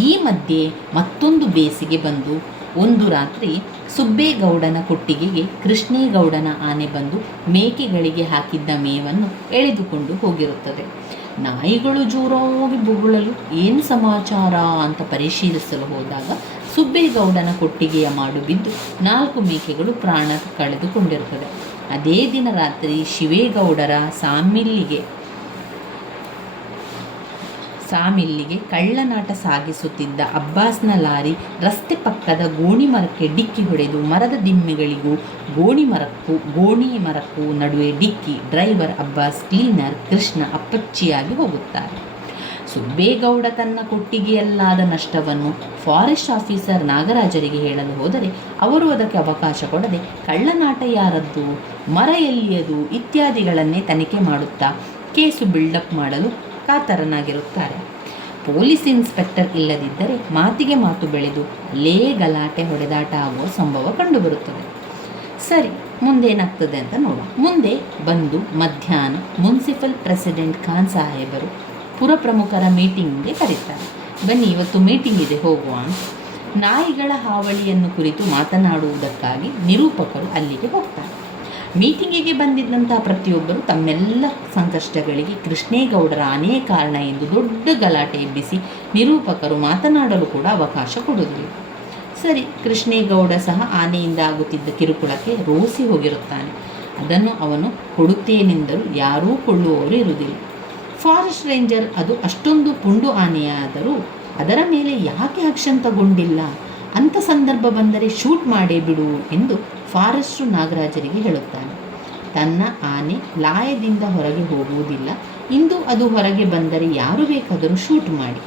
ಈ ಮಧ್ಯೆ ಮತ್ತೊಂದು ಬೇಸಿಗೆ ಬಂದು ಒಂದು ರಾತ್ರಿ ಸುಬ್ಬೇಗೌಡನ ಕೊಟ್ಟಿಗೆಗೆ ಕೃಷ್ಣೇಗೌಡನ ಆನೆ ಬಂದು ಮೇಕೆಗಳಿಗೆ ಹಾಕಿದ್ದ ಮೇವನ್ನು ಎಳೆದುಕೊಂಡು ಹೋಗಿರುತ್ತದೆ. ನಾಯಿಗಳು ಜೋರಾಗಿ ಬೊಗಳಲು ಏನು ಸಮಾಚಾರ ಅಂತ ಪರಿಶೀಲಿಸಲು ಹೋದಾಗ ಸುಬ್ಬೇಗೌಡನ ಕೊಟ್ಟಿಗೆಯ ಮಾಡು ಬಿದ್ದು 4 ಮೇಕೆಗಳು ಪ್ರಾಣ ಕಳೆದುಕೊಂಡಿರುತ್ತದೆ. ಅದೇ ದಿನ ರಾತ್ರಿ ಶಿವೇಗೌಡರ ಸಾಮಿಲ್ಲಿಗೆ ಕಳ್ಳನಾಟ ಸಾಗಿಸುತ್ತಿದ್ದ ಅಬ್ಬಾಸ್ನ ಲಾರಿ ರಸ್ತೆ ಪಕ್ಕದ ಗೋಣಿ ಮರಕ್ಕೆ ಡಿಕ್ಕಿ ಹೊಡೆದು ಮರದ ದಿಮ್ಮೆಗಳಿಗೂ ಗೋಣಿ ಮರಕ್ಕೂ ನಡುವೆ ಡಿಕ್ಕಿ. ಡ್ರೈವರ್ ಅಬ್ಬಾಸ್, ಕ್ಲೀನರ್ ಕೃಷ್ಣ ಅಪ್ಪಚ್ಚಿಯಾಗಿ ಹೋಗುತ್ತಾರೆ. ಸುಬ್ಬೇಗೌಡ ತನ್ನ ಕೊಟ್ಟಿಗೆಯಲ್ಲಾದ ನಷ್ಟವನ್ನು ಫಾರೆಸ್ಟ್ ಆಫೀಸರ್ ನಾಗರಾಜರಿಗೆ ಹೇಳಲು ಹೋದರೆ ಅವರು ಅದಕ್ಕೆ ಅವಕಾಶ ಕೊಡದೆ ಕಳ್ಳನಾಟ ಯಾರದ್ದು, ಮರ ಎಲ್ಲಿಯದು ಇತ್ಯಾದಿಗಳನ್ನೇ ತನಿಖೆ ಮಾಡುತ್ತಾ ಕೇಸು ಬಿಲ್ಡಪ್ ಮಾಡಲು ಕಾತರನಾಗಿರುತ್ತಾರೆ. ಪೊಲೀಸ್ ಇನ್ಸ್ಪೆಕ್ಟರ್ ಇಲ್ಲದಿದ್ದರೆ ಮಾತಿಗೆ ಮಾತು ಬೆಳೆದು ಅಲ್ಲೇ ಗಲಾಟೆ ಹೊಡೆದಾಟ ಆಗುವ ಸಂಭವ ಕಂಡುಬರುತ್ತದೆ. ಸರಿ, ಮುಂದೇನಾಗ್ತದೆ ಅಂತ ನೋಡೋಣ. ಮುಂದೆ ಬಂದು ಮಧ್ಯಾಹ್ನ ಮುನ್ಸಿಪಲ್ ಪ್ರೆಸಿಡೆಂಟ್ ಖಾನ್ ಸಾಹೇಬರು ಪುರಪ್ರಮುಖರ ಮೀಟಿಂಗ್ಗೆ ಕರೀತಾರೆ. ಬನ್ನಿ ಇವತ್ತು ಮೀಟಿಂಗ್ ಇದೆ, ಹೋಗುವ. ನಾಯಿಗಳ ಹಾವಳಿಯನ್ನು ಕುರಿತು ಮಾತನಾಡುವುದಕ್ಕಾಗಿ ನಿರೂಪಕರು ಅಲ್ಲಿಗೆ ಹೋಗ್ತಾರೆ. ಮೀಟಿಂಗಿಗೆ ಬಂದಿದ್ದಂಥ ಪ್ರತಿಯೊಬ್ಬರು ತಮ್ಮೆಲ್ಲ ಸಂಕಷ್ಟಗಳಿಗೆ ಕೃಷ್ಣೇಗೌಡರ ಆನೆ ಕಾರಣ ಎಂದು ದೊಡ್ಡ ಗಲಾಟೆ ಎಬ್ಬಿಸಿ ನಿರೂಪಕರು ಮಾತನಾಡಲು ಕೂಡ ಅವಕಾಶ ಕೊಡುವುದಿಲ್ಲ. ಸರಿ, ಕೃಷ್ಣೇಗೌಡ ಸಹ ಆನೆಯಿಂದ ಆಗುತ್ತಿದ್ದ ಕಿರುಕುಳಕ್ಕೆ ರೋಸಿ ಹೋಗಿರುತ್ತಾನೆ. ಅದನ್ನು ಅವನು ಕೊಡುತ್ತೇನೆಂದರೂ ಯಾರೂ ಕೊಳ್ಳುವವರು ಇರುವುದಿಲ್ಲ. ಫಾರೆಸ್ಟ್ ರೇಂಜರ್ ಅದು ಅಷ್ಟೊಂದು ಪುಂಡು ಆನೆಯಾದರೂ ಅದರ ಮೇಲೆ ಯಾಕೆ ಆಕ್ಷನ್ ತಗೊಂಡಿಲ್ಲ, ಅಂಥ ಸಂದರ್ಭ ಬಂದರೆ ಶೂಟ್ ಮಾಡೇ ಬಿಡು ಎಂದು ಫಾರೆಸ್ಟ್ರು ನಾಗರಾಜರಿಗೆ ಹೇಳುತ್ತಾನೆ. ತನ್ನ ಆನೆ ಲಾಯದಿಂದ ಹೊರಗೆ ಹೋಗುವುದಿಲ್ಲ, ಇಂದು ಅದು ಹೊರಗೆ ಬಂದರೆ ಯಾರು ಬೇಕಾದರೂ ಶೂಟ್ ಮಾಡಿ,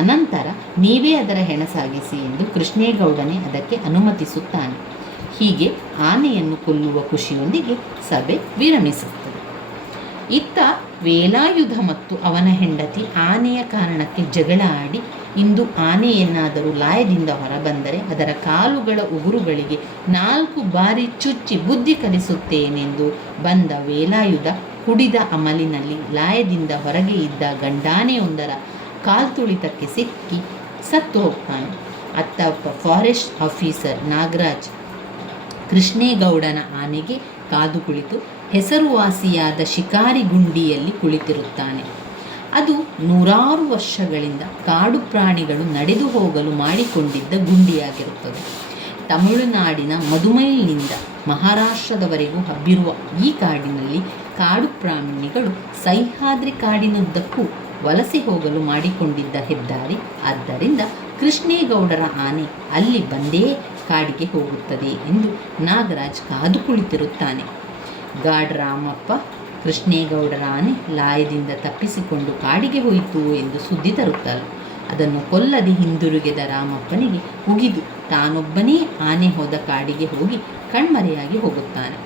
ಅನಂತರ ನೀವೇ ಅದರ ಹೆಣ ಸಾಗಿಸಿ ಎಂದು ಕೃಷ್ಣೇಗೌಡನೇ ಅದಕ್ಕೆ ಅನುಮತಿಸುತ್ತಾನೆ. ಹೀಗೆ ಆನೆಯನ್ನು ಕೊಲ್ಲುವ ಖುಷಿಯೊಂದಿಗೆ ಸಭೆ ವಿರಮಿಸುತ್ತದೆ. ಇತ್ತ ವೇಲಾಯುಧ ಮತ್ತು ಅವನ ಹೆಂಡತಿ ಆನೆಯ ಕಾರಣಕ್ಕೆ ಜಗಳ ಆಡಿ ಇಂದು ಆನೆಯನ್ನಾದರೂ ಲಾಯದಿಂದ ಹೊರಬಂದರೆ ಅದರ ಕಾಲುಗಳ ಉಗುರುಗಳಿಗೆ 4 ಬಾರಿ ಚುಚ್ಚಿ ಬುದ್ಧಿ ಕಲಿಸುತ್ತೇನೆಂದು ಬಂದ ವೇಲಾಯುಧ ಕುಡಿದ ಅಮಲಿನಲ್ಲಿ ಲಾಯದಿಂದ ಹೊರಗೆ ಇದ್ದ ಗಂಡಾನೆಯೊಂದರ ಕಾಲ್ತುಳಿತಕ್ಕೆ ಸಿಕ್ಕಿ ಸತ್ತು ಹೋಗ್ತಾನೆ. ಅತ್ತ ಫಾರೆಸ್ಟ್ ಆಫೀಸರ್ ನಾಗರಾಜ್ ಕೃಷ್ಣೇಗೌಡನ ಆನೆಗೆ ಕಾದು ಕುಳಿತು ಹೆಸರುವಾಸಿಯಾದ ಶಿಕಾರಿ ಗುಂಡಿಯಲ್ಲಿ ಕುಳಿತಿರುತ್ತಾನೆ. ಅದು 100 ವರ್ಷಗಳಿಂದ ಕಾಡು ಪ್ರಾಣಿಗಳು ನಡೆದು ಹೋಗಲು ಮಾಡಿಕೊಂಡಿದ್ದ ಗುಂಡಿಯಾಗಿರುತ್ತದೆ. ತಮಿಳುನಾಡಿನ ಮದುಮೈಲ್ನಿಂದ ಮಹಾರಾಷ್ಟ್ರದವರೆಗೂ ಹಬ್ಬಿರುವ ಈ ಕಾಡಿನಲ್ಲಿ ಕಾಡು ಪ್ರಾಣಿಗಳು ಸಹ್ಯಾದ್ರಿ ಕಾಡಿನುದ್ದಕ್ಕೂ ವಲಸೆ ಹೋಗಲು ಮಾಡಿಕೊಂಡಿದ್ದ ಹೆದ್ದಾರಿ. ಆದ್ದರಿಂದ ಕೃಷ್ಣೇಗೌಡರ ಆನೆ ಅಲ್ಲಿ ಬಂದೇ ಕಾಡಿಗೆ ಹೋಗುತ್ತದೆ ಎಂದು ನಾಗರಾಜ್ ಕಾದು ಕುಳಿತಿರುತ್ತಾನೆ. ಗಾಡ್ ರಾಮಪ್ಪ ಕೃಷ್ಣೇಗೌಡರ ಆನೆ ಲಾಯದಿಂದ ತಪ್ಪಿಸಿಕೊಂಡು ಕಾಡಿಗೆ ಹೋಯಿತು ಎಂದು ಸುದ್ದಿ ತರುತ್ತಾರೆ. ಅದನ್ನು ಕೊಲ್ಲದೆ ಹಿಂದಿರುಗಿದ ರಾಮಪ್ಪನಿಗೆ ಉಗಿದು ತಾನೊಬ್ಬನೇ ಆನೆ ಹೋದ ಕಾಡಿಗೆ ಹೋಗಿ ಕಣ್ಮರೆಯಾಗಿ ಹೋಗುತ್ತಾನೆ.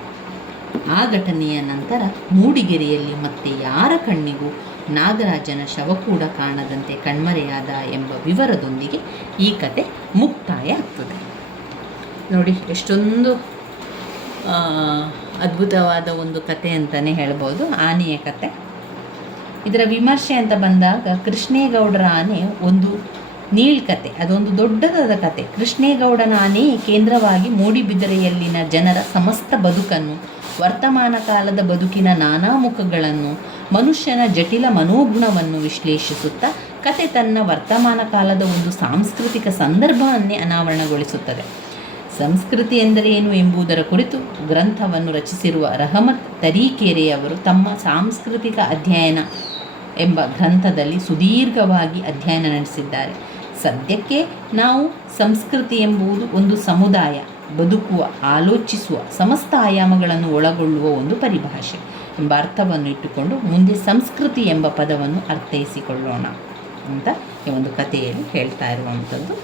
ಆ ಘಟನೆಯ ನಂತರ ಮೂಡಿಗೆರೆಯಲ್ಲಿ ಮತ್ತೆ ಯಾರ ಕಣ್ಣಿಗೂ ನಾಗರಾಜನ ಶವ ಕೂಡ ಕಾಣದಂತೆ ಕಣ್ಮರೆಯಾದ ಎಂಬ ವಿವರದೊಂದಿಗೆ ಈ ಕತೆ ಮುಕ್ತಾಯ ಆಗ್ತದೆ. ನೋಡಿ, ಎಷ್ಟೊಂದು ಅದ್ಭುತವಾದ ಒಂದು ಕತೆ ಅಂತಲೇ ಹೇಳ್ಬೋದು, ಆನೆಯ ಕತೆ. ಇದರ ವಿಮರ್ಶೆ ಅಂತ ಬಂದಾಗ ಕೃಷ್ಣೇಗೌಡರ ಆನೆ ಒಂದು ನೀಳ್ಕತೆ, ಅದೊಂದು ದೊಡ್ಡದಾದ ಕತೆ. ಕೃಷ್ಣೇಗೌಡನ ಆನೆ ಕೇಂದ್ರವಾಗಿ ಮೂಡಿಬಿದಿರೆಯಲ್ಲಿನ ಜನರ ಸಮಸ್ತ ಬದುಕನ್ನು, ವರ್ತಮಾನ ಕಾಲದ ಬದುಕಿನ ನಾನಾ ಮುಖಗಳನ್ನು, ಮನುಷ್ಯನ ಜಟಿಲ ಮನೋಗುಣವನ್ನು ವಿಶ್ಲೇಷಿಸುತ್ತಾ ಕತೆ ತನ್ನ ವರ್ತಮಾನ ಕಾಲದ ಒಂದು ಸಾಂಸ್ಕೃತಿಕ ಸಂದರ್ಭವನ್ನೇ ಅನಾವರಣಗೊಳಿಸುತ್ತದೆ. ಸಂಸ್ಕೃತಿ ಎಂದರೆ ಏನು ಎಂಬುದರ ಕುರಿತು ಗ್ರಂಥವನ್ನು ರಚಿಸಿರುವ ರಹಮತ್ ತರೀಕೆರೆಯವರು ತಮ್ಮ ಸಾಂಸ್ಕೃತಿಕ ಅಧ್ಯಯನ ಎಂಬ ಗ್ರಂಥದಲ್ಲಿ ಸುದೀರ್ಘವಾಗಿ ಅಧ್ಯಯನ ನಡೆಸಿದ್ದಾರೆ. ಸದ್ಯಕ್ಕೆ ನಾವು ಸಂಸ್ಕೃತಿ ಎಂಬುದು ಒಂದು ಸಮುದಾಯ, ಬದುಕುವ, ಆಲೋಚಿಸುವ ಸಮಸ್ತ ಆಯಾಮಗಳನ್ನು ಒಳಗೊಳ್ಳುವ ಒಂದು ಪರಿಭಾಷೆ ಎಂಬ ಅರ್ಥವನ್ನು ಇಟ್ಟುಕೊಂಡು ಮುಂದೆ ಸಂಸ್ಕೃತಿ ಎಂಬ ಪದವನ್ನು ಅರ್ಥೈಸಿಕೊಳ್ಳೋಣ ಅಂತ ಈ ಒಂದು ಕಥೆಯಲ್ಲಿ ಹೇಳ್ತಾ ಇರುವಂಥದ್ದು.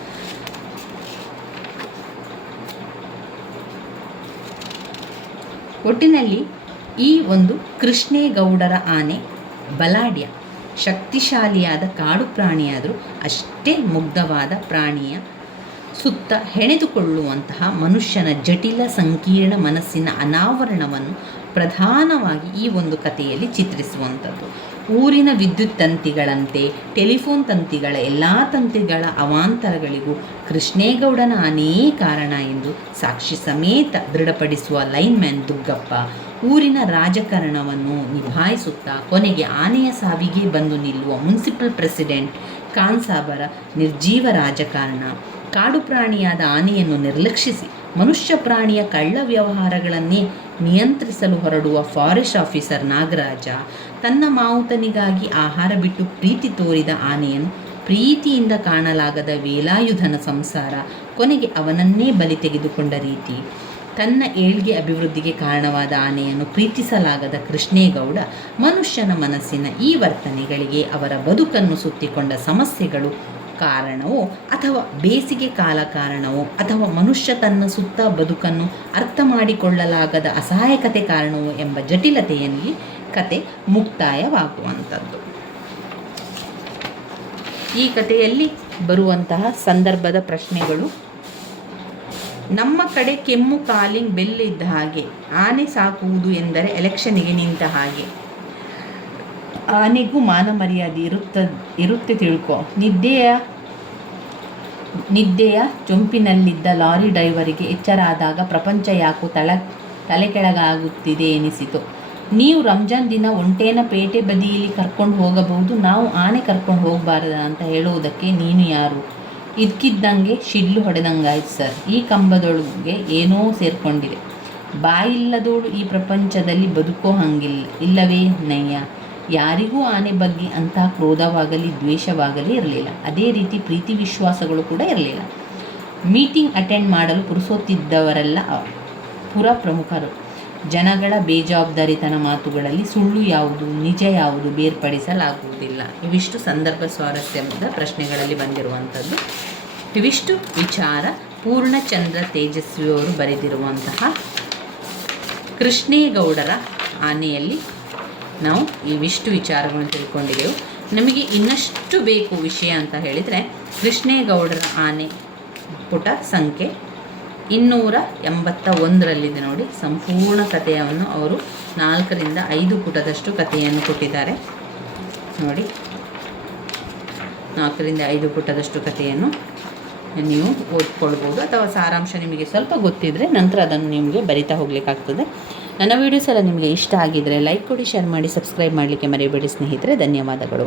ಒಟ್ಟಿನಲ್ಲಿ ಈ ಒಂದು ಕೃಷ್ಣೇಗೌಡರ ಆನೆ ಬಲಾಢ್ಯ, ಶಕ್ತಿಶಾಲಿಯಾದ ಕಾಡು ಪ್ರಾಣಿಯಾದರೂ ಅಷ್ಟೇ ಮುಗ್ಧವಾದ ಪ್ರಾಣಿಯ ಸುತ್ತ ಹೆಣೆದುಕೊಳ್ಳುವಂತಹ ಮನುಷ್ಯನ ಜಟಿಲ ಸಂಕೀರ್ಣ ಮನಸ್ಸಿನ ಅನಾವರಣವನ್ನು ಪ್ರಧಾನವಾಗಿ ಈ ಒಂದು ಕಥೆಯಲ್ಲಿ ಚಿತ್ರಿಸುವಂಥದ್ದು. ಊರಿನ ವಿದ್ಯುತ್ ತಂತಿಗಳಂತೆ ಟೆಲಿಫೋನ್ ತಂತಿಗಳ ಎಲ್ಲ ತಂತಿಗಳ ಅವಾಂತರಗಳಿಗೂ ಕೃಷ್ಣೇಗೌಡನ ಆನೇ ಕಾರಣ ಎಂದು ಸಾಕ್ಷಿ ಸಮೇತ ದೃಢಪಡಿಸುವ ಲೈನ್ಮ್ಯಾನ್ ದುಗ್ಗಪ್ಪ ಊರಿನ ರಾಜಕಾರಣವನ್ನು ನಿಭಾಯಿಸುತ್ತಾ ಕೊನೆಗೆ ಆನೆಯ ಸಾವಿಗೆ ಬಂದು ನಿಲ್ಲುವ ಮುನ್ಸಿಪಲ್ ಪ್ರೆಸಿಡೆಂಟ್ ಖಾನ್ಸಾಬರ ನಿರ್ಜೀವ ರಾಜಕಾರಣ, ಕಾಡು ಪ್ರಾಣಿಯಾದ ಆನೆಯನ್ನು ನಿರ್ಲಕ್ಷಿಸಿ ಮನುಷ್ಯ ಪ್ರಾಣಿಯ ಕಳ್ಳ ವ್ಯವಹಾರಗಳನ್ನೇ ನಿಯಂತ್ರಿಸಲು ಹೊರಡುವ ಫಾರೆಸ್ಟ್ ಆಫೀಸರ್ ನಾಗರಾಜ, ತನ್ನ ಮಾವುತನಿಗಾಗಿ ಆಹಾರ ಬಿಟ್ಟು ಪ್ರೀತಿ ತೋರಿದ ಆನೆಯನ್ನು ಪ್ರೀತಿಯಿಂದ ಕಾಣಲಾಗದ ವೇಲಾಯುಧನ ಸಂಸಾರ, ಕೊನೆಗೆ ಅವನನ್ನೇ ಬಲಿ ತೆಗೆದುಕೊಂಡ ರೀತಿ, ತನ್ನ ಏಳ್ಗೆ ಅಭಿವೃದ್ಧಿಗೆ ಕಾರಣವಾದ ಆನೆಯನ್ನು ಪ್ರೀತಿಸಲಾಗದ ಕೃಷ್ಣೇಗೌಡ ಮನುಷ್ಯನ ಮನಸ್ಸಿನ ಈ ವರ್ತನೆಗಳಿಗೆ ಅವರ ಬದುಕನ್ನು ಸುತ್ತಿಕೊಂಡ ಸಮಸ್ಯೆಗಳು ಕಾರಣವೋ ಅಥವಾ ಬೇಸಿಗೆ ಕಾಲ ಕಾರಣವೋ ಅಥವಾ ಮನುಷ್ಯ ತನ್ನ ಸುತ್ತ ಬದುಕನ್ನು ಅರ್ಥ ಮಾಡಿಕೊಳ್ಳಲಾಗದ ಅಸಹಾಯಕತೆ ಕಾರಣವೋ ಎಂಬ ಜಟಿಲತೆಯಲ್ಲಿ ಕತೆ ಮುಕ್ತಾಯವಾಗುವಂಥದ್ದು. ಈ ಕಥೆಯಲ್ಲಿ ಬರುವಂತಹ ಸಂದರ್ಭದ ಪ್ರಶ್ನೆಗಳು: ನಮ್ಮ ಕಡೆ ಕೆಮ್ಮು ಕಾಲಿಂಗ್ ಬೆಲ್ ಇದ್ದ ಹಾಗೆ, ಆನೆ ಸಾಕುವುದು ಎಂದರೆ ಎಲೆಕ್ಷನ್ಗೆ ನಿಂತ ಹಾಗೆ, ಆನೆಗೂ ಮಾನ ಮರ್ಯಾದೆ ಇರುತ್ತೆ ತಿಳ್ಕೊ, ನಿದ್ದೆಯ ಚೊಂಪಿನಲ್ಲಿದ್ದ ಲಾರಿ ಡ್ರೈವರಿಗೆ ಎಚ್ಚರ ಆದಾಗ ಪ್ರಪಂಚ ಯಾಕೋ ತಲೆ ಕೆಳಗಾಗುತ್ತಿದೆ ಎನಿಸಿತು. ನೀವು ರಂಜಾನ್ ದಿನ ಒಂಟೇನ ಪೇಟೆ ಬದಿಯಲ್ಲಿ ಕರ್ಕೊಂಡು ಹೋಗಬಹುದು, ನಾವು ಆನೆ ಕರ್ಕೊಂಡು ಹೋಗಬಾರ್ದ ಅಂತ ಹೇಳುವುದಕ್ಕೆ ನೀನು ಯಾರು? ಇದ್ಕಿದ್ದಂಗೆ ಶಿಡ್ಲು ಹೊಡೆದಂಗಾಯ್ತು ಸರ್. ಈ ಕಂಬದೊಳಗೆ ಏನೋ ಸೇರ್ಕೊಂಡಿದೆ. ಬಾಯಿಲ್ಲದೋಳು ಈ ಪ್ರಪಂಚದಲ್ಲಿ ಬದುಕೋ ಹಂಗಿಲ್ಲ, ಇಲ್ಲವೇ ನಯ್ಯ? ಯಾರಿಗೂ ಆನೆ ಬಗ್ಗೆ ಅಂಥ ಕ್ರೋಧವಾಗಲಿ ದ್ವೇಷವಾಗಲಿ ಇರಲಿಲ್ಲ. ಅದೇ ರೀತಿ ಪ್ರೀತಿ ವಿಶ್ವಾಸಗಳು ಕೂಡ ಇರಲಿಲ್ಲ. ಮೀಟಿಂಗ್ ಅಟೆಂಡ್ ಮಾಡಲು ಪುರುಸೊತ್ತಿದ್ದವರೆಲ್ಲ ಪುರ ಪ್ರಮುಖರು. ಜನಗಳ ಬೇಜವಾಬ್ದಾರಿತನ ಮಾತುಗಳಲ್ಲಿ ಸುಳ್ಳು ಯಾವುದು ನಿಜ ಯಾವುದು ಬೇರ್ಪಡಿಸಲಾಗುವುದಿಲ್ಲ. ಇವಿಷ್ಟು ಸಂದರ್ಭ ಸ್ವಾರಸ್ಯದ ಪ್ರಶ್ನೆಗಳಲ್ಲಿ ಬಂದಿರುವಂಥದ್ದು. ಇವಿಷ್ಟು ವಿಚಾರ ಪೂರ್ಣಚಂದ್ರ ತೇಜಸ್ವಿಯವರು ಬರೆದಿರುವಂತಹ ಕೃಷ್ಣೇಗೌಡರ ಆನೆಯಲ್ಲಿ ನಾವು ಇವಿಷ್ಟು ವಿಚಾರಗಳನ್ನು ತಿಳ್ಕೊಂಡಿದ್ದೆವು. ನಮಗೆ ಇನ್ನಷ್ಟು ಬೇಕು ವಿಷಯ ಅಂತ ಹೇಳಿದರೆ ಕೃಷ್ಣೇಗೌಡರ ಆನೆ ಪುಟ ಸಂಖ್ಯೆ 281 ನೋಡಿ. ಸಂಪೂರ್ಣ ಕಥೆಯನ್ನು ಅವರು 4ರಿಂದ 5 ಪುಟದಷ್ಟು ಕಥೆಯನ್ನು ಕೊಟ್ಟಿದ್ದಾರೆ ನೋಡಿ. 4ರಿಂದ 5 ಪುಟದಷ್ಟು ಕಥೆಯನ್ನು ನೀವು ಓದ್ಕೊಳ್ಬೋದು, ಅಥವಾ ಸಾರಾಂಶ ನಿಮಗೆ ಸ್ವಲ್ಪ ಗೊತ್ತಿದ್ದರೆ ನಂತರ ಅದನ್ನು ನಿಮಗೆ ಬರಿತಾ ಹೋಗಲಿಕ್ಕಾಗ್ತದೆ. ನನ್ನ ವೀಡಿಯೋಸ್ ಎಲ್ಲ ನಿಮಗೆ ಇಷ್ಟ ಆಗಿದ್ದರೆ ಲೈಕ್ ಕೊಡಿ, ಶೇರ್ ಮಾಡಿ, ಸಬ್ಸ್ಕ್ರೈಬ್ ಮಾಡಲಿಕ್ಕೆ ಮರೆಯಬೇಡಿ ಸ್ನೇಹಿತರೆ. ಧನ್ಯವಾದಗಳು.